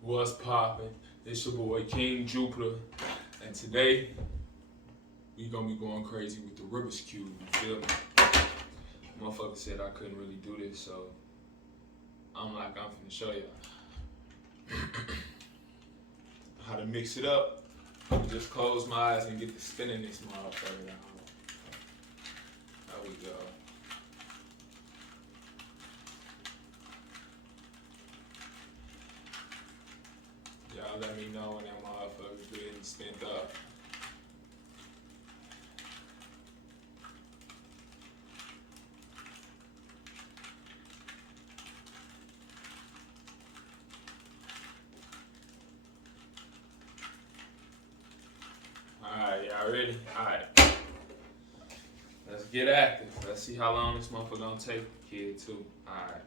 What's poppin'? It's your boy King Jupiter, and today we gonna be going crazy with the Rubik's Cube. You feel me? Motherfucker said I couldn't really do this, so I'm finna show y'all how to mix it up. Just close my eyes and get to spinning this motherfucker down. There we go. Y'all let me know when that motherfucker's getting spent up. Alright, y'all ready? Alright. Let's get active. Let's see how long this motherfucker gonna take the kid too. Alright.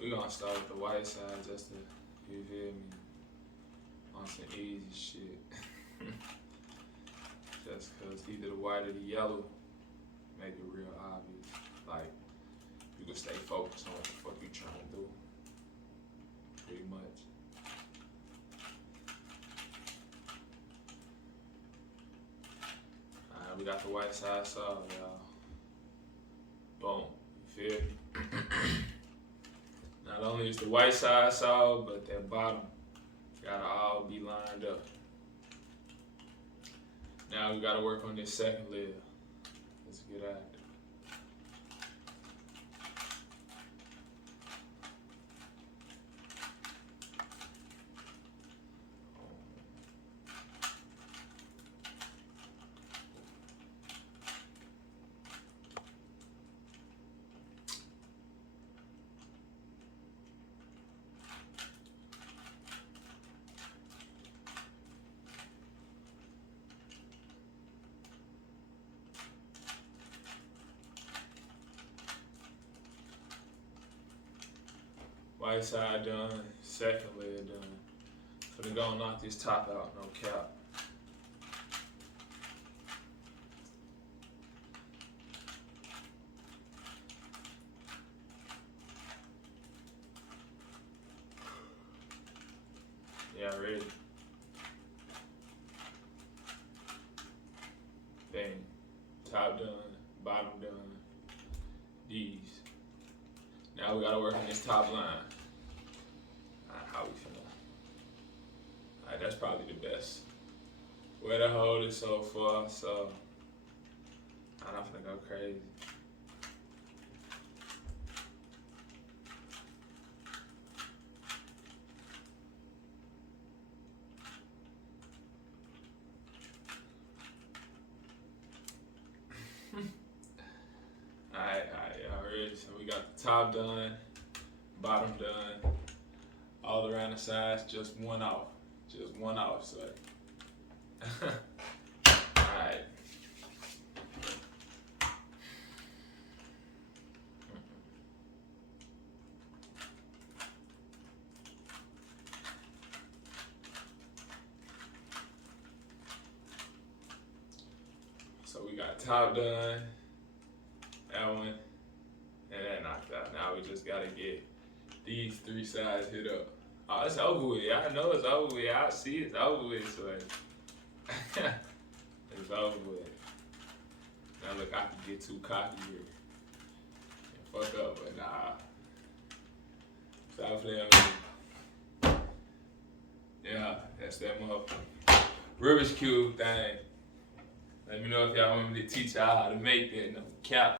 We're gonna start with the white side just to, you feel me, on some easy shit. Just cause either the white or the yellow make it real obvious. Like, you can stay focused on what the fuck you trying to do. Pretty much. Alright, we got the white side solved, y'all. Boom. You feel me? Not only is the white side solved, but that bottom gotta all be lined up. Now we gotta work on this second layer. Let's get at it. White side done, second layer done. So we're gonna knock this top out, no cap. Yeah, ready? Bang. Top done, bottom done. These. Now we gotta work on this top line. How we feeling? Alright, that's probably the best way to hold it so far, so I'm not gonna go crazy. Alright, y'all ready? So we got the top done, bottom done, all around the sides, just one off. Just one off, so. Alright. So we got top done, that one, and that knocked out. Now we just gotta get these three sides hit up. Oh, it's over with. I know it's over with. I see it's over with. So it's over with. Now look, I can get too cocky here and fuck up, but nah. Stop playing with me. Yeah, that's that motherfucker. Rubik's Cube thing. Let me know if y'all want me to teach y'all how to make that. No cap.